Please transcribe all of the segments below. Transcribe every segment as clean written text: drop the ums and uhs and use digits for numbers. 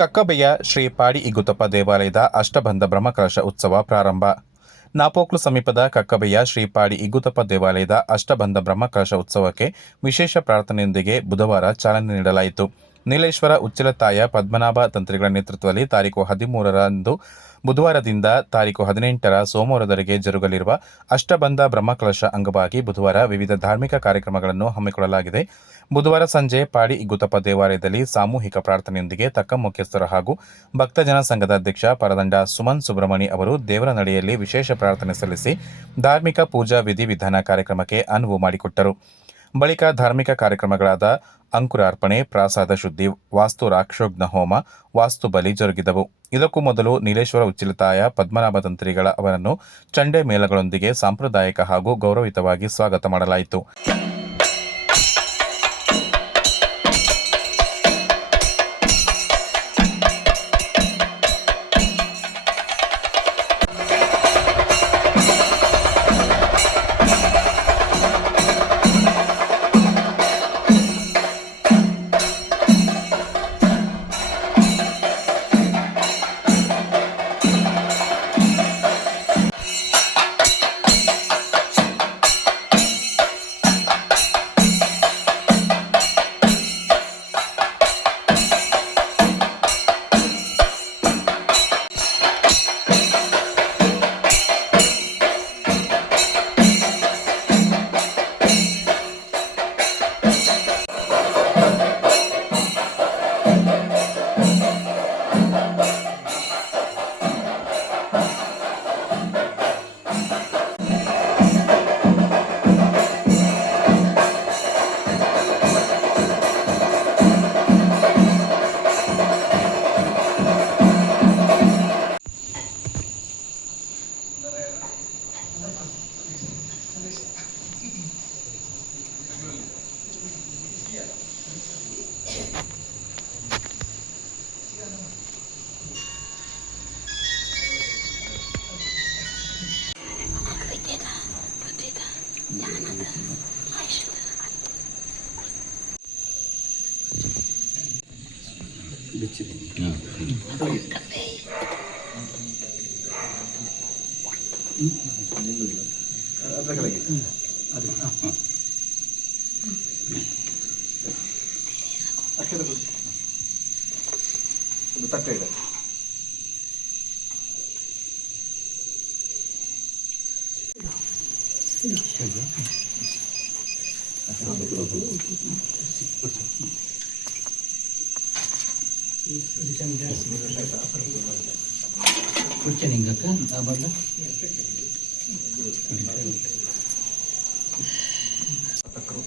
ಕಕ್ಕಬೆಯ ಶ್ರೀ ಪಾಡಿ ಇಗ್ಗುತಪ್ಪ ದೇವಾಲಯದ ಅಷ್ಟಬಂಧ ಬ್ರಹ್ಮಕಲಶ ಉತ್ಸವ ಪ್ರಾರಂಭ. ನಾಪೋಕ್ಲು ಸಮೀಪದ ಕಕ್ಕಬೆಯ ಶ್ರೀ ಪಾಡಿ ಇಗ್ಗುತಪ್ಪ ದೇವಾಲಯದ ಅಷ್ಟಬಂಧ ಬ್ರಹ್ಮಕಲಶ ಉತ್ಸವಕ್ಕೆ ವಿಶೇಷ ಪ್ರಾರ್ಥನೆಯೊಂದಿಗೆ ಬುಧವಾರ ಚಾಲನೆ ನೀಡಲಾಯಿತು. ನೀಲೇಶ್ವರ ಉಚ್ಚಿಲತಾಯ ಪದ್ಮನಾಭ ತಂತ್ರಿಗಳ ನೇತೃತ್ವದಲ್ಲಿ ತಾರೀಖು 13ರಂದು ಬುಧವಾರದಿಂದ ತಾರೀಖು 18ರ ಸೋಮವಾರದವರೆಗೆ ಜರುಗಲಿರುವ ಅಷ್ಟಬಂಧ ಬ್ರಹ್ಮಕಲಶ ಅಂಗವಾಗಿ ಬುಧವಾರ ವಿವಿಧ ಧಾರ್ಮಿಕ ಕಾರ್ಯಕ್ರಮಗಳನ್ನು ಹಮ್ಮಿಕೊಳ್ಳಲಾಗಿದೆ. ಬುಧವಾರ ಸಂಜೆ ಪಾಡಿ ಇಗ್ಗುತಪ್ಪ ದೇವಾಲಯದಲ್ಲಿ ಸಾಮೂಹಿಕ ಪ್ರಾರ್ಥನೆಯೊಂದಿಗೆ ತಕ್ಕ ಮುಖ್ಯಸ್ಥರು ಹಾಗೂ ಭಕ್ತಜನ ಸಂಘದ ಅಧ್ಯಕ್ಷ ಪರದಂಡ ಸುಮನ್ ಸುಬ್ರಹ್ಮಣಿ ಅವರು ದೇವರ ನಡೆಯಲ್ಲಿ ವಿಶೇಷ ಪ್ರಾರ್ಥನೆ ಸಲ್ಲಿಸಿ ಧಾರ್ಮಿಕ ಪೂಜಾ ವಿಧಿವಿಧಾನ ಕಾರ್ಯಕ್ರಮಕ್ಕೆ ಅನುವು ಮಾಡಿಕೊಟ್ಟರು. ಬಳಿಕ ಧಾರ್ಮಿಕ ಕಾರ್ಯಕ್ರಮಗಳಾದ ಅಂಕುರಾರ್ಪಣೆ, ಪ್ರಾಸಾದ ಶುದ್ಧಿ, ವಾಸ್ತು ರಾಕ್ಷೋಘ್ನ ಹೋಮ, ವಾಸ್ತು ಬಲಿ ಜರುಗಿದವು. ಇದಕ್ಕೂ ಮೊದಲು ನೀಲೇಶ್ವರ ಉಚ್ಚಿಲತಾಯ ಪದ್ಮನಾಭ ತಂತ್ರಿಗಳ ಅವರನ್ನು ಚಂಡೆ ಮೇಳಗಳೊಂದಿಗೆ ಸಾಂಪ್ರದಾಯಿಕ ಹಾಗೂ ಗೌರವಯುತವಾಗಿ ಸ್ವಾಗತ ಮಾಡಲಾಯಿತು.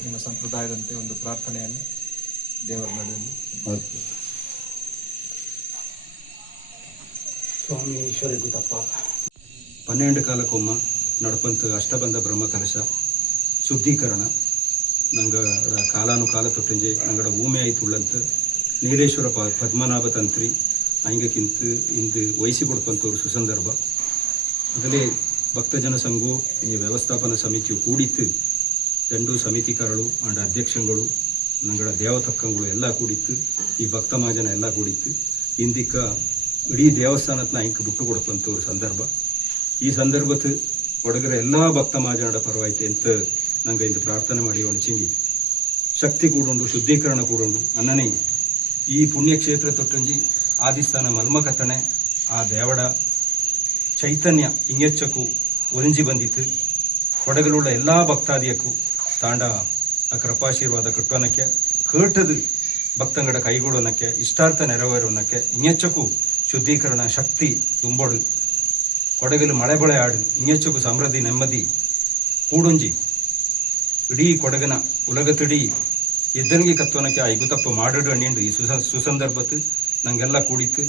ನಿಮ್ಮ ಸಂಪ್ರದಾಯದಂತೆ ಒಂದು ಪ್ರಾರ್ಥನೆಯನ್ನು ದೇವರ ನಡೆಯಲ್ಲಿ ಸ್ವಾಮಿ ಈಶ್ವರ ಇಗ್ಗುತಪ್ಪ 12 ಕಾಲಕ್ಕೊಮ್ಮ ನಡಪಂತ ಅಷ್ಟಬಂಧ ಬ್ರಹ್ಮಕಲಶ ಶುದ್ಧೀಕರಣ ನಂಗಡ ಕಾಲಾನುಕಾಲ ತೊಟ್ಟಂಜೆ ನಂಗಡ ಭೂಮಿ ಆಯ್ತುಳ್ಳಂತ ನೀಲೇಶ್ವರ ಪದ್ಮನಾಭ ತಂತ್ರಿ ಹಂಗಕ್ಕಿಂತ ಇಂದು ವಹಿಸಿ ಕೊಡ್ಪಂತವ್ರು ಸುಸಂದರ್ಭ ಅದರಲ್ಲಿ ಭಕ್ತಜನ ಸಂಘವು ಈ ವ್ಯವಸ್ಥಾಪನಾ ಸಮಿತಿಯು ಕೂಡಿತ್ತು 2 ಸಮಿತಿಕಾರರು ಅಂಡ್ ಅಧ್ಯಕ್ಷಗಳು ನಂಗಡ ದೇವತಕ್ಕಂಗಳು ಎಲ್ಲ ಕೂಡಿತ್ತು ಈ ಭಕ್ತ ಮಹಾಜನ ಎಲ್ಲ ಕೂಡಿತ್ತು ಇಂದಿಕ್ಕ ಇಡೀ ದೇವಸ್ಥಾನತ್ನ ಇಂಕ ಬಿಟ್ಟು ಕೊಡಪ್ಪಂತವ್ರ ಸಂದರ್ಭ ಈ ಸಂದರ್ಭದ ಕೊಡಗರ ಎಲ್ಲ ಭಕ್ತ ಮಹಾಜನದ ಪರವಾಯ್ತು ಅಂತ ನಂಗೆ ಇಂದು ಪ್ರಾರ್ಥನೆ ಮಾಡಿ ಒಣಚಿಂಗಿ ಶಕ್ತಿ ಕೂಡುಂಡು ಶುದ್ಧೀಕರಣ ಕೂಡುಂಡು ಅನ್ನನೇ ಈ ಪುಣ್ಯಕ್ಷೇತ್ರ ತೊಟ್ಟಂಜಿ ಆದಿಸ್ಥಾನ ಮಲ್ಮಕಥನೆ ಆ ದೇವಡ ಚೈತನ್ಯ ಇಂಗೆಚ್ಚಕ್ಕೂ ಒಲಿಂಜಿ ಬಂದಿತ್ತು ಕೊಡಗಲುಳ್ಳ ಎಲ್ಲ ಭಕ್ತಾದಿಯಕ್ಕೂ ತಾಂಡ ಆ ಕೃಪಾಶೀರ್ವಾದ ಕೃಪನಕ್ಕೆ ಕೇಟದು ಭಕ್ತಂಗಡ ಕೈಗೂಡೋನಕ್ಕೆ ಇಷ್ಟಾರ್ಥ ನೆರವೇರೋನಕ್ಕೆ ಇಂಗೆಚ್ಚಕ್ಕೂ ಶುದ್ಧೀಕರಣ ಶಕ್ತಿ ತುಂಬೋಡು ಕೊಡಗಲು ಮಳೆ ಬಳೆ ಆಡು ಇಂಗೆಚ್ಚಕ್ಕೂ ಸಮೃದ್ಧಿ ನೆಮ್ಮದಿ ಕೂಡುಂಜಿ ಇಡೀ ಕೊಡಗನ ಉಲಗತಿಡೀ ಎದ್ದನಿಗೆ ಕತ್ತೋನಕ್ಕೆ ಆ ಇಗ್ಗುತಪ್ಪ ಮಾಡಿಡು ಅನ್ನಿಂಡು ಈ ಸುಸಂದರ್ಭತ್ತು ನಂಗೆಲ್ಲ ಕೂಡಿತ್ತು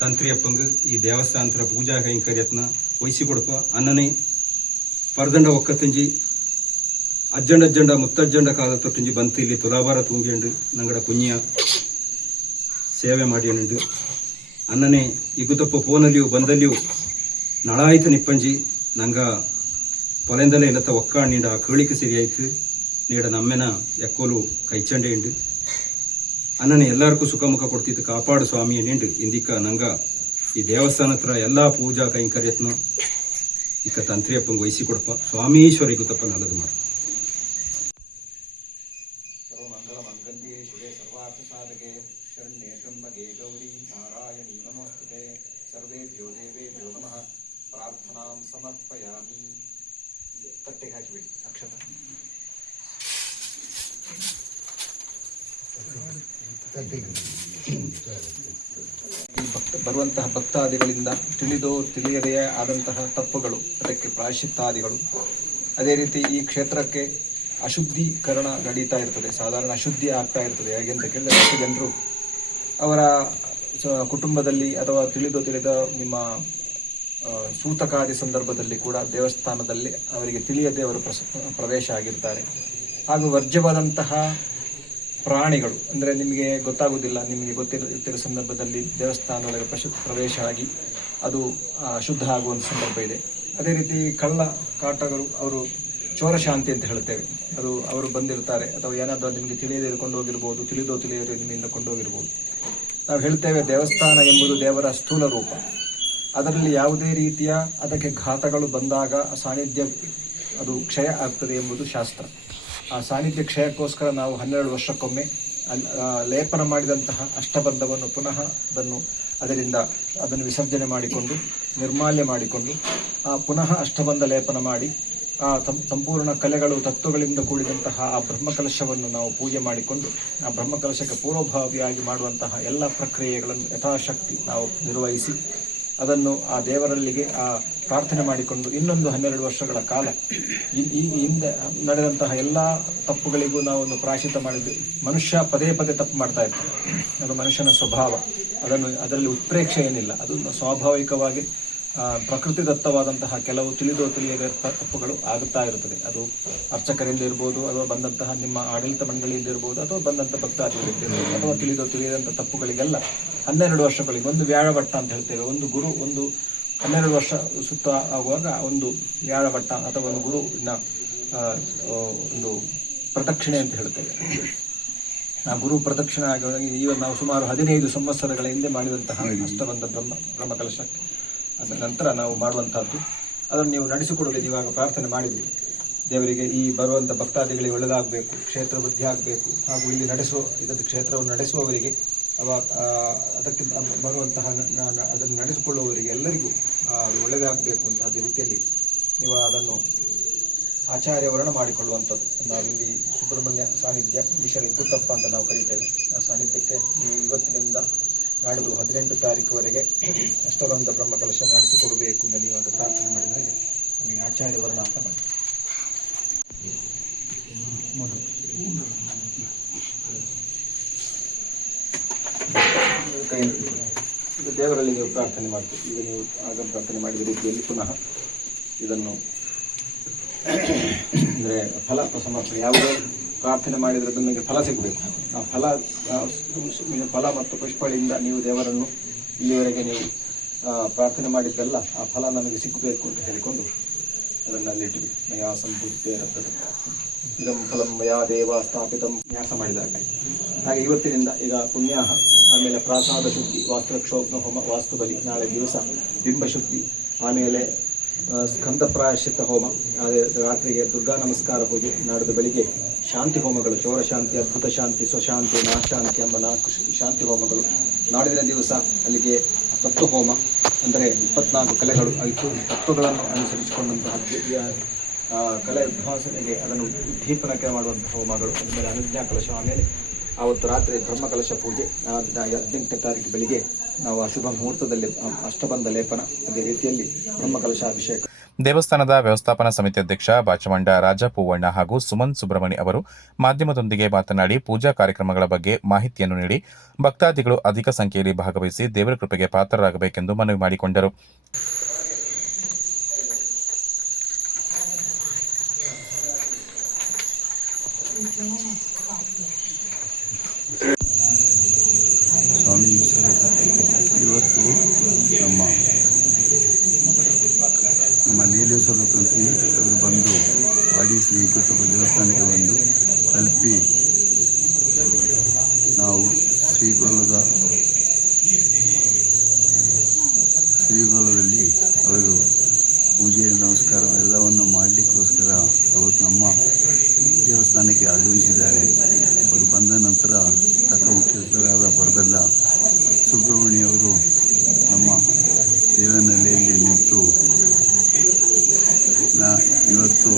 ತಂತ್ರಿಯಪ್ಪಂಗೆ ಈ ದೇವಸ್ಥಾನದ ಪೂಜಾ ಕೈಂಕರ್ಯತ್ನ ವಹಿಸಿ ಕೊಡಪ್ಪ ಅನ್ನನೇ ಪರದಂಡ ಒಕ್ಕತ್ತಂಜಿ ಅಜ್ಜಂಡ ಮುತ್ತಜ್ಜಂಡ ಕಾಲ ತೊಟ್ಟಂಜಿ ಬಂತು ಇಲ್ಲಿ ತುಲಾಭಾರ ತೂಂಗಿಂಡು ನಂಗಡ ಕುഞ്ഞ ಸೇವೆ ಮಾಡಿಯನುಂಡು ಅನ್ನನೇ ಇಗ್ಗುತಪ್ಪ ಫೋನಲ್ಲಿಯೂ ಬಂದಲ್ಲಿಯೂ ನಳಾಯ್ತು ನಿಪ್ಪಂಜಿ ನಂಗ ಪೊಲೆಂದಲೇ ಇಲ್ಲತ್ತ ಒಕ್ಕ ನೀಡ ಕೇಳಿಕೆ ಸರಿಯಾಯ್ತು ನೀಡ ನಮ್ಮೆನ ಎಕ್ಕೋಲು ಕೈಚಂಡೆ ಉಂಡು ಅನ್ನನ ಎಲ್ಲರಿಗೂ ಸುಖ ಮುಖ ಕೊಡ್ತಿದ್ದು ಕಾಪಾಡು ಸ್ವಾಮಿ ನಿಂಡು ಇಂದಿಕ್ಕ ನಂಗೆ ಈ ದೇವಸ್ಥಾನ ಹತ್ರ ಎಲ್ಲ ಪೂಜಾ ಕೈಂಕರ್ಯತ್ನ ಇಕ್ಕ ತಂತ್ರಿಯಪ್ಪಂಗೆ ವಹಿಸಿ ಕೊಡಪ್ಪ ಸ್ವಾಮೀಶ್ವರಿ ಗುತ್ತಪ್ಪ ನಲ್ಲದು ಮಾಡು. ಸರ್ವಮಂಗಲಮಂಗಲ್ಯೆ ಶಿವೆ ಸರ್ವಾರ್ಥಸಾಧಕೆ ಶರಣ್ಯೆ ತ್ರ್ಯಂಬಕೆ ಗೌರಿ ನಾರಾಯಣಿ ನಮೋಸ್ತುತೆ ಸರ್ವೇಭ್ಯೋ ದೇವೇಭ್ಯೋ ನಮಃ ಪ್ರಾರ್ಥನಾಂ ಸಮರ್ಪಯಾಮಿ. ತಟ್ಟೆಗೆ ಹಾಕಿಬಿಡಿ ಅಕ್ಷತ. ಬರುವಂತಹ ಭಕ್ತಾದಿಗಳಿಂದ ತಿಳಿದೋ ತಿಳಿಯದೆಯೇ ಆದಂತಹ ತಪ್ಪುಗಳು, ಅದಕ್ಕೆ ಪ್ರಾಯಶ್ಚಿತ್ತಾದಿಗಳು. ಅದೇ ರೀತಿ ಈ ಕ್ಷೇತ್ರಕ್ಕೆ ಅಶುದ್ಧೀಕರಣ ನಡೀತಾ ಇರ್ತದೆ, ಸಾಧಾರಣ ಅಶುದ್ಧಿ ಆಗ್ತಾ ಇರ್ತದೆ. ಹೇಗೆ ಅಂತ ಕೇಳಿದ್ರೆ ಎಷ್ಟು ಜನರು ಅವರ ಕುಟುಂಬದಲ್ಲಿ ಅಥವಾ ತಿಳಿದೋ ತಿಳಿದ ನಿಮ್ಮ ಸೂತಕಾದಿ ಸಂದರ್ಭದಲ್ಲಿ ಕೂಡ ದೇವಸ್ಥಾನದಲ್ಲಿ ಅವರಿಗೆ ತಿಳಿಯದೆ ಅವರು ಪ್ರವೇಶ ಆಗಿರ್ತಾರೆ. ಹಾಗೂ ವರ್ಜ್ಯವಾದಂತಹ ಪ್ರಾಣಿಗಳು ಅಂದರೆ ನಿಮಗೆ ಗೊತ್ತಾಗೋದಿಲ್ಲ, ನಿಮಗೆ ಗೊತ್ತಿರೋ ಸಂದರ್ಭದಲ್ಲಿ ದೇವಸ್ಥಾನದೊಳಗೆ ಪ್ರವೇಶ ಆಗಿ ಅದು ಅಶುದ್ಧ ಆಗುವಂಥ ಸಂದರ್ಭ ಇದೆ. ಅದೇ ರೀತಿ ಕಳ್ಳ ಕಾಟಗಳು, ಅವರು ಚೋರ ಶಾಂತಿ ಅಂತ ಹೇಳ್ತೇವೆ, ಅದು ಅವರು ಬಂದಿರ್ತಾರೆ ಅಥವಾ ಏನಾದರೂ ನಿಮಗೆ ತಿಳಿಯದೆ ಕೊಂಡೋಗಿರ್ಬೋದು, ತಿಳಿದೋ ತಿಳಿಯದೆ ನಿಮ್ಮಿಂದ ಕೊಂಡೋಗಿರ್ಬೋದು. ನಾವು ಹೇಳ್ತೇವೆ ದೇವಸ್ಥಾನ ಎಂಬುದು ದೇವರ ಸ್ಥೂಲ ರೂಪ. ಅದರಲ್ಲಿ ಯಾವುದೇ ರೀತಿಯ ಅದಕ್ಕೆ ಘಾತಗಳು ಬಂದಾಗ ಸಾನ್ನಿಧ್ಯ ಅದು ಕ್ಷಯ ಆಗ್ತದೆ ಎಂಬುದು ಶಾಸ್ತ್ರ. ಆ ಸಾನ್ನಿಧ್ಯ ಕ್ಷಯಕ್ಕೋಸ್ಕರ ನಾವು 12 ವರ್ಷಕ್ಕೊಮ್ಮೆ ಲೇಪನ ಮಾಡಿದಂತಹ ಅಷ್ಟಬಂಧವನ್ನು ಪುನಃ ಅದನ್ನು ವಿಸರ್ಜನೆ ಮಾಡಿಕೊಂಡು ನಿರ್ಮಾಲ್ಯ ಮಾಡಿಕೊಂಡು ಪುನಃ ಅಷ್ಟಬಂಧ ಲೇಪನ ಮಾಡಿ ಸಂಪೂರ್ಣ ಕಲೆಗಳು ತತ್ವಗಳಿಂದ ಕೂಡಿದಂತಹ ಆ ಬ್ರಹ್ಮಕಲಶವನ್ನು ನಾವು ಪೂಜೆ ಮಾಡಿಕೊಂಡು ಆ ಬ್ರಹ್ಮಕಲಶಕ್ಕೆ ಪೂರ್ವಭಾವಿಯಾಗಿ ಮಾಡುವಂತಹ ಎಲ್ಲ ಪ್ರಕ್ರಿಯೆಗಳನ್ನು ಯಥಾಶಕ್ತಿ ನಾವು ನಿರ್ವಹಿಸಿ ಅದನ್ನು ಆ ದೇವರಲ್ಲಿಗೆ ಪ್ರಾರ್ಥನೆ ಮಾಡಿಕೊಂಡು ಇನ್ನೊಂದು 12 ವರ್ಷಗಳ ಕಾಲ ಈ ಹಿಂದೆ ನಡೆದಂತಹ ಎಲ್ಲ ತಪ್ಪುಗಳಿಗೂ ನಾವು ಒಂದು ಪ್ರಾಯಶ್ಚಿತ್ತ ಮಾಡಿದ್ವಿ. ಮನುಷ್ಯ ಪದೇ ಪದೇ ತಪ್ಪು ಮಾಡ್ತಾ ಇರ್ತಾನೆ, ಅದು ಮನುಷ್ಯನ ಸ್ವಭಾವ. ಅದರಲ್ಲಿ ಉತ್ಪ್ರೇಕ್ಷೆ ಏನಿಲ್ಲ, ಅದು ಸ್ವಾಭಾವಿಕವಾಗಿ ಪ್ರಕೃತಿದತ್ತವಾದಂತಹ ಕೆಲವು ತಿಳಿದೋ ತಿಳಿಯದ ತಪ್ಪುಗಳು ಆಗುತ್ತಾ ಇರುತ್ತದೆ. ಅದು ಅರ್ಚಕರಿಂದ ಇರ್ಬೋದು, ಅಥವಾ ಬಂದಂತಹ ನಿಮ್ಮ ಆಡಳಿತ ಮಂಡಳಿಯಿಂದ ಇರ್ಬೋದು, ಅಥವಾ ಬಂದಂಥ ಭಕ್ತಾದಿಗಳಿಂದ ಇರ್ಬೋದು, ಅಥವಾ ತಿಳಿದೋ ತಿಳಿಯದಂಥ ತಪ್ಪುಗಳಿಗೆಲ್ಲ 12 ವರ್ಷಗಳಿಗೆ ಒಂದು ವ್ಯಾಳಭಟ್ಟ ಅಂತ ಹೇಳ್ತೇವೆ. ಒಂದು ಗುರು 12 ವರ್ಷ ಸುತ್ತ ಆಗುವಾಗ ಒಂದು ವ್ಯಾಳಭಟ್ಟ ಅಥವಾ ಒಂದು ಗುರುವಿನ ಒಂದು ಪ್ರದಕ್ಷಿಣೆ ಅಂತ ಹೇಳ್ತೇವೆ. ಆ ಗುರು ಪ್ರದಕ್ಷಿಣೆ ಆಗುವಾಗ ಈಗ ನಾವು ಸುಮಾರು 15 ಸಂವತ್ಸರಗಳ ಹಿಂದೆ ಮಾಡಿದಂತಹ ಅಷ್ಟಬಂಧ ಬ್ರಹ್ಮಕಲಶ ಅದರ ನಂತರ ನಾವು ಮಾಡುವಂಥದ್ದು. ಅದನ್ನು ನೀವು ನಡೆಸಿಕೊಡೋದು ಇವಾಗ ಪ್ರಾರ್ಥನೆ ಮಾಡಿದ್ವಿ. ದೇವರಿಗೆ ಈ ಬರುವಂಥ ಭಕ್ತಾದಿಗಳಿಗೆ ಒಳ್ಳೆಯದಾಗಬೇಕು, ಕ್ಷೇತ್ರ ವೃದ್ಧಿ ಆಗಬೇಕು, ಹಾಗೂ ಇಲ್ಲಿ ಇದನ್ನು ಕ್ಷೇತ್ರವನ್ನು ನಡೆಸುವವರಿಗೆ ಅದಕ್ಕೆ ಬರುವಂತಹ ಅದನ್ನು ನಡೆಸಿಕೊಳ್ಳುವವರಿಗೆ ಎಲ್ಲರಿಗೂ ಒಳ್ಳೆಯದಾಗಬೇಕು ಅಂತ ಅದೇ ರೀತಿಯಲ್ಲಿ ನೀವು ಅದನ್ನು ಆಚಾರ್ಯ ವರ್ಣ ಮಾಡಿಕೊಳ್ಳುವಂಥದ್ದು. ನಾವಿಲ್ಲಿ ಸುಬ್ರಹ್ಮಣ್ಯ ಸಾನ್ನಿಧ್ಯ ಈಶ್ವರ ಗುತ್ತಪ್ಪ ಅಂತ ನಾವು ಕರೀತೇವೆ. ಆ ಸಾನ್ನಿಧ್ಯಕ್ಕೆ ನೀವು ಇವತ್ತಿನಿಂದ ನಾಡಿದ್ದು 18 ತಾರೀಕುವರೆಗೆ ಅಷ್ಟಬಂಧ ಬ್ರಹ್ಮಕಲಶ ನಡೆಸಿಕೊಡಬೇಕು ಅಂತ ನೀವಾಗ ಪ್ರಾರ್ಥನೆ ಮಾಡಿದಾಗ ನಿಮಗೆ ಆಚಾರ್ಯ ವರ್ಣ ಅಂತ ಮಾಡಿ. ಇದು ದೇವರಲ್ಲಿ ನೀವು ಪ್ರಾರ್ಥನೆ ಮಾಡ್ತೀವಿ. ಈಗ ನೀವು ಆಗ ಪ್ರಾರ್ಥನೆ ಮಾಡಿದ ರೀತಿಯಲ್ಲಿ ಪುನಃ ಇದನ್ನು ಅಂದರೆ ಫಲ ಸಮರ್ಪಣೆ, ಯಾವುದೇ ಪ್ರಾರ್ಥನೆ ಮಾಡಿದರೆ ನಿಮಗೆ ಫಲ ಸಿಗಬೇಕು. ಆ ಫಲ ಮತ್ತು ಪುಷ್ಪಗಳಿಂದ ನೀವು ದೇವರನ್ನು ಇಲ್ಲಿವರೆಗೆ ನೀವು ಪ್ರಾರ್ಥನೆ ಮಾಡಿದ್ದೆಲ್ಲ ಆ ಫಲ ನಮಗೆ ಸಿಗಬೇಕು ಅಂತ ಹೇಳಿಕೊಂಡು ಅದನ್ನು ಅಲ್ಲಿಟ್ಟುಬಿಡಿ. ಮಯಾ ಸಂಪೂರ್ತಿ ಇದಂ ಫಲಂ ಮಯಾ ದೇವ ಸ್ಥಾಪಿತಂ ನ್ಯಾಸ ಮಾಡಿದಾಗ ಹಾಗೆ ಇವತ್ತಿನಿಂದ ಈಗ ಪುಣ್ಯಾಹ, ಆಮೇಲೆ ಪ್ರಾಸಾದ ಶುದ್ಧಿ, ವಾಸ್ತ್ರಕ್ಷೋಭ್ನ ಹೋಮ, ವಾಸ್ತುಬಲಿ, ನಾಳೆ ದಿವಸ ಬಿಂಬಶುದ್ಧಿ, ಆಮೇಲೆ ಸ್ಕಂದ ಪ್ರಾಯಶ್ಚಿತ್ತ ಹೋಮ, ಅದೇ ರಾತ್ರಿಗೆ ದುರ್ಗಾ ನಮಸ್ಕಾರ ಪೂಜೆ, ನಾಡಿದ್ದು ಬೆಳಿಗ್ಗೆ ಶಾಂತಿ ಹೋಮಗಳು, ಚೌರ ಶಾಂತಿ, ಅದ್ಭುತ ಶಾಂತಿ, ಸ್ವಶಾಂತಿ, ನಾಶಾಂತಿ ಎಂಬ 4 ಶಾಂತಿ ಹೋಮಗಳು. ನಾಡಿನ ದಿವಸ ಅಲ್ಲಿಗೆ ತತ್ವ ಹೋಮ, ಅಂದರೆ 24 ಕಲೆಗಳು, 5 ತತ್ವಗಳನ್ನು ಅನುಸರಿಸಿಕೊಂಡಂತಹ ಕಲೆ ವಿದ್ವಾಸನೆಗೆ ಅದನ್ನು ಉದ್ದೀಪನಕ್ಕೆ ಮಾಡುವಂತಹ ಹೋಮಗಳು. ಆಮೇಲೆ ಅನುಜ್ಞಾ ಕಲಶ, ಆಮೇಲೆ ಆವತ್ತು ರಾತ್ರಿ ಬ್ರಹ್ಮಕಲಶ ಪೂಜೆ, 18ನೇ ತಾರೀಕು ಬೆಳಿಗ್ಗೆ ನಾವು ಅಶುಭ ಮುಹೂರ್ತದಲ್ಲಿ ಅಷ್ಟಬಂಧ ಲೇಪನ, ಅದೇ ರೀತಿಯಲ್ಲಿ ಬ್ರಹ್ಮಕಲಶ ಅಭಿಷೇಕ. ದೇವಸ್ಥಾನದ ವ್ಯವಸ್ಥಾಪನಾ ಸಮಿತಿ ಅಧ್ಯಕ್ಷ ಬಾಚಮಂಡ ರಾಜ ಪೂವಣ್ಣ ಹಾಗೂ ಸುಮನ್ ಸುಬ್ರಹ್ಮಣಿ ಅವರು ಮಾಧ್ಯಮದೊಂದಿಗೆ ಮಾತನಾಡಿ ಪೂಜಾ ಕಾರ್ಯಕ್ರಮಗಳ ಬಗ್ಗೆ ಮಾಹಿತಿಯನ್ನು ನೀಡಿ ಭಕ್ತಾದಿಗಳು ಅಧಿಕ ಸಂಖ್ಯೆಯಲ್ಲಿ ಭಾಗವಹಿಸಿ ದೇವರ ಕೃಪೆಗೆ ಪಾತ್ರರಾಗಬೇಕೆಂದು ಮನವಿ ಮಾಡಿಕೊಂಡರು. ಸ್ವಾಮಿ ಇವತ್ತು ನಮ್ಮ ನೀಲೇಶ್ವರ ತುಳಸಿ ಅವರು ಬಂದು ವಾಡಿ ಶ್ರೀ ಗುತ್ತಪ್ಪ ದೇವಸ್ಥಾನಕ್ಕೆ ಬಂದು ತಲುಪಿ ನಾವು ಶ್ರೀಗೋಲದಲ್ಲಿ ಅವರು ಪೂಜೆ ನಮಸ್ಕಾರ ಎಲ್ಲವನ್ನು ಮಾಡಲಿಕ್ಕೋಸ್ಕರ ಅವತ್ತು ನಮ್ಮ ದೇವಸ್ಥಾನಕ್ಕೆ ಆಗಮಿಸಿದ್ದಾರೆ. ಅವರು ಬಂದ ನಂತರ ತಕ್ಕ ಮುಖ್ಯಸ್ಥರಾದ ಪರದಲ್ಲ ಸುಬ್ರಹ್ಮಣ್ಯವರು ನಮ್ಮ ದೇವನಹಳ್ಳಿಯಲ್ಲಿ ನಿಂತು ಇವತ್ತು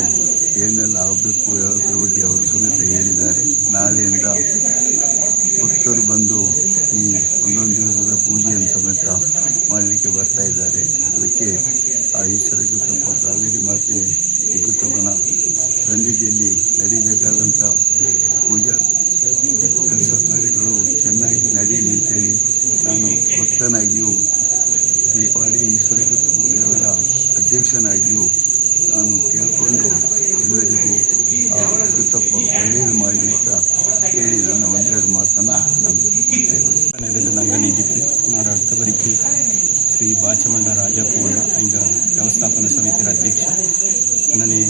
ಏನೆಲ್ಲ ಆಗಬೇಕು ಹೇಳೋದ್ರ ಬಗ್ಗೆ ಅವರು ಸಮೇತ ಹೇಳಿದ್ದಾರೆ. ನಾಳೆಯಿಂದ ಭಕ್ತರು ಬಂದು ಈ ಒಂದೊಂದು ದಿವಸದ ಪೂಜೆಯನ್ನು ಸಮೇತ ಮಾಡಲಿಕ್ಕೆ ಬರ್ತಾ ಇದ್ದಾರೆ. ಅದಕ್ಕೆ ಆ ಈಶ್ವರ ಗುತ್ತಪ್ಪ ಕಾವೇರಿ ಮಾತೆ ಈ ಗುತ್ತಪ್ಪನ ಸನ್ನಿಧಿಯಲ್ಲಿ ನಡಿಬೇಕಾದಂಥ ಪೂಜಾ ಕೆಲಸ ಕಾರ್ಯಗಳು ಚೆನ್ನಾಗಿ ನಡೀಲಿ ಅಂತೇಳಿ ನಾನು ಭಕ್ತನಾಗಿಯೂ ಶ್ರೀಪಾಡಿ ಈಶ್ವರ ಗುತ್ತಪ್ಪ ದೇವರ ಅಧ್ಯಕ್ಷನಾಗಿಯೂ ನಾನು ಕೇಳಿಕೊಂಡು ಎಲ್ಲರಿಗೂ ಆ ಗುತ್ತಪ್ಪ ಒಳ್ಳೆಯದು ಮಾಡಲಿ ಅಂತ ಹೇಳಿ ನನ್ನ ಒಂದೆರಡು ಮಾತನ್ನು ನಾನು ಮುಕ್ತಾಯಗೊಳಿಸ್ತೇನೆ. ನೆಲೆಯಲ್ಲಿ ನಂಗನಿಗಿತ್ತು ನಾಡ ಅರ್ಥಬರಿಕೆ ಶ್ರೀ ಬಾಚಮಂಡ ರಾಜಪ್ಪನ ಹಿಂಗ ವ್ಯವಸ್ಥಾಪನಾ ಸಮಿತಿಯ ಅಧ್ಯಕ್ಷ ಅನ್ನನೇ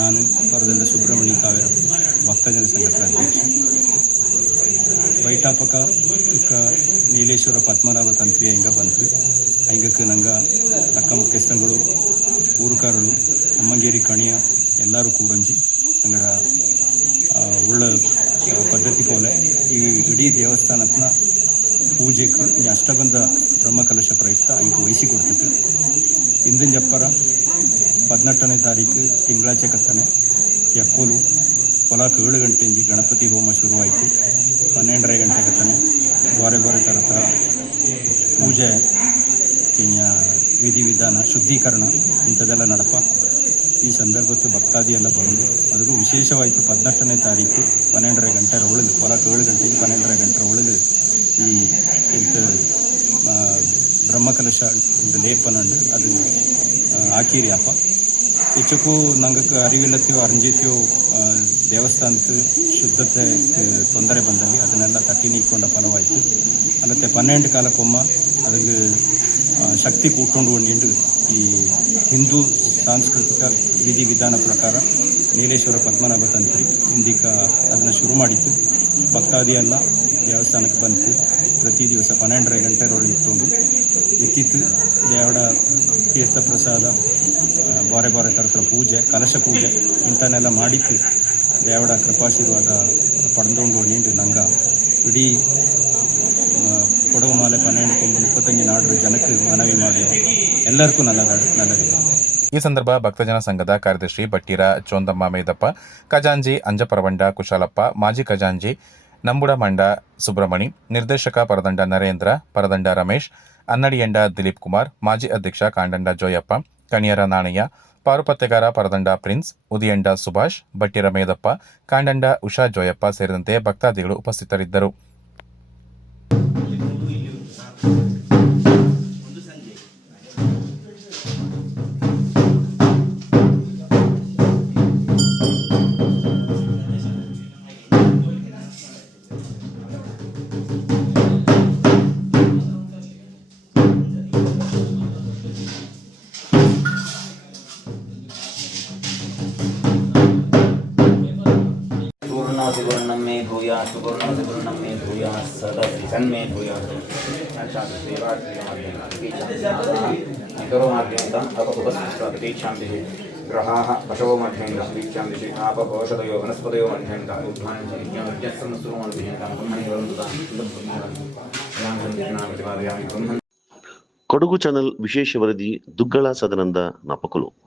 ನಾನು ಪರದಲ್ಲ ಸುಬ್ರಹ್ಮಣ್ಯ ಕಾವೇರಪ್ಪ ಭಕ್ತಜನ ಸಂಘದ ಅಧ್ಯಕ್ಷ ಬೈಟಾಪಕ ಇಕ್ಕ ನೀಲೇಶ್ವರ ಪದ್ಮನಾಭ ತಂತ್ರಿ ಹಿಂಗ ಬಂತು ಹಿಂಗಕ್ಕೆ ನಂಗೆ ತಕ್ಕ ಮುಖ್ಯಸ್ಥಗಳು ಊರುಕಾರರು ಅಮ್ಮಂಗೇರಿ ಕಣಿಯ ಎಲ್ಲರೂ ಕೂಡಂಜಿ ನಂಗರ ಉಳ್ಳ ಪದ್ಧತಿ ಪೋಲೆ ಈ ಇಡೀ ದೇವಸ್ಥಾನದ ಪೂಜೆಗೆ ಈ ಅಷ್ಟಬಂಧ ಬ್ರಹ್ಮಕಲಶ ಪ್ರಯುಕ್ತ ಹಿಂಗೆ ವಹಿಸಿಕೊಡ್ತೈತಿ. ಇಂದಿನ ಜಪ್ಪರ 18ನೇ ತಾರೀಕು ತಿಂಗಳಾಚೆ ಕತ್ತನೆ ಎಕ್ಕೋಲು ಪೊಲಾಕ್ 7 ಗಂಟೆಂಜಿ ಗಣಪತಿ ಹೋಮ ಶುರುವಾಯಿತು. 12:30 ಗಂಟೆ ಕತ್ತನೆ ಬಾರೆ ಥರದ ಪೂಜೆ ವಿಧಿ ವಿಧಾನ ಶುದ್ಧೀಕರಣ ಇಂಥದ್ದೆಲ್ಲ ನಡಪ. ಈ ಸಂದರ್ಭಕ್ಕೆ ಭಕ್ತಾದಿ ಎಲ್ಲ ಬರೋದು ಅದರಲ್ಲೂ ವಿಶೇಷವಾಯಿತು 18ನೇ ತಾರೀಕು 12:30 ಗಂಟೆ ಒಳಗೆ ಪೊಲಾಕ್ 7 ಗಂಟೆಗೆ 12:30 ಗಂಟೆ ಒಳಗೆ ಈ ಇಂಥ ಬ್ರಹ್ಮಕಲಶ ಒಂದು ಲೇಪನ ಅದು ಹಾಕಿರಿ ಅಪ್ಪ ಹೆಚ್ಚಕ್ಕೂ ನಂಗೆ ಅರಿವಿಲ್ಲತ್ತೆಯೋ ಅರಂಜಿತ್ಯೋ ದೇವಸ್ಥಾನಕ್ಕೆ ಶುದ್ಧತೆ ತೊಂದರೆ ಬಂದಲ್ಲಿ ಅದನ್ನೆಲ್ಲ ತಟ್ಟಿ ನೀಕ್ಕೊಂಡ ಫಲವಾಯಿತು. ಅಲ್ಲತ್ತೆ 12 ಕಾಲಕ್ಕೊಮ್ಮ ಅದಕ್ಕೆ ಶಕ್ತಿ ಕೂತ್ಕೊಂಡು ಉಂಡು ಈ ಹಿಂದೂ ಸಾಂಸ್ಕೃತಿಕ ವಿಧಿ ವಿಧಾನ ಪ್ರಕಾರ ನೀಲೇಶ್ವರ ಪದ್ಮನಾಭ ತಂತ್ರಿ ಇಂದಿಕ ಅದನ್ನು ಶುರು ಮಾಡಿತ್ತು. ಭಕ್ತಾದಿ ಎಲ್ಲ ದೇವಸ್ಥಾನಕ್ಕೆ ಬಂತು. ಪ್ರತಿ ದಿವಸ 12:30 ಗಂಟೆ ರೋಳಿ ಇಟ್ಕೊಂಡು ಎತ್ತಿತ್ತು ದೇವಡ ತೀರ್ಥ ಪ್ರಸಾದ ಬಾರೆ ಥರದ ಪೂಜೆ ಕಲಶ ಪೂಜೆ ಇಂಥನ್ನೆಲ್ಲ ಮಾಡಿತ್ತು. ದೇವಡ ಕೃಪಾಶೀರ್ವಾದ ಪಡೆದುಕೊಂಡು ನೀಡು ನಂಗೆ ಇಡೀ ಕೊಡಗು ಮಾಲೆ 12-35 ನಾಡರ ಜನಕ್ಕೆ ಮನವಿ ಮಾಡಿ ಎಲ್ಲರಿಗೂ ನಲ್ಲದಿದೆ. ಈ ಸಂದರ್ಭ ಭಕ್ತಜನ ಸಂಘದ ಕಾರ್ಯದರ್ಶಿ ಬಟ್ಟೀರ ಚೋಂದಮ್ಮ ಮೇದಪ್ಪ, ಖಜಾಂಜಿ ಅಂಜಪರವಂಡ ಕುಶಾಲಪ್ಪ, ಮಾಜಿ ಖಜಾಂಜಿ ನಂಬುಡ ಮಂಡ ಸುಬ್ರಹ್ಮಣಿ, ನಿರ್ದೇಶಕ ಪರದಂಡ ನರೇಂದ್ರ, ಪರದಂಡ ರಮೇಶ್, ಅನ್ನಡಿಯಂಡ ದಿಲೀಪ್ ಕುಮಾರ್, ಮಾಜಿ ಅಧ್ಯಕ್ಷ ಕಾಂಡಂಡ ಜೋಯಪ್ಪ, ಕಣಿಯರ ನಾಣಯ್ಯ, ಪಾರುಪತ್ತೆಗಾರ ಪರದಂಡ ಪ್ರಿನ್ಸ್, ಉದಿಯಂಡ ಸುಭಾಷ್, ಬಟ್ಟಿರ ಮೇದಪ್ಪ, ಕಾಂಡಂಡ ಉಷಾ ಜೋಯಪ್ಪ ಸೇರಿದಂತೆ ಭಕ್ತಾದಿಗಳು ಉಪಸ್ಥಿತರಿದ್ದರು. सुवर्णं मे भूयात् सुवर्णं मे भूयात् सदा सन्मे भूयात् प्रतीक्षान्तिः ग्रहाः पशवो मध्येन प्रतीक्षान्तिः आपपोषदयो वनस्पतयो मध्येन ಕೊಡಗು ಚಾನೆಲ್ ವಿಶೇಷ ವರದಿ ದುಗ್ಗಳ ಸದನಂದ ನಾಪಕಲು.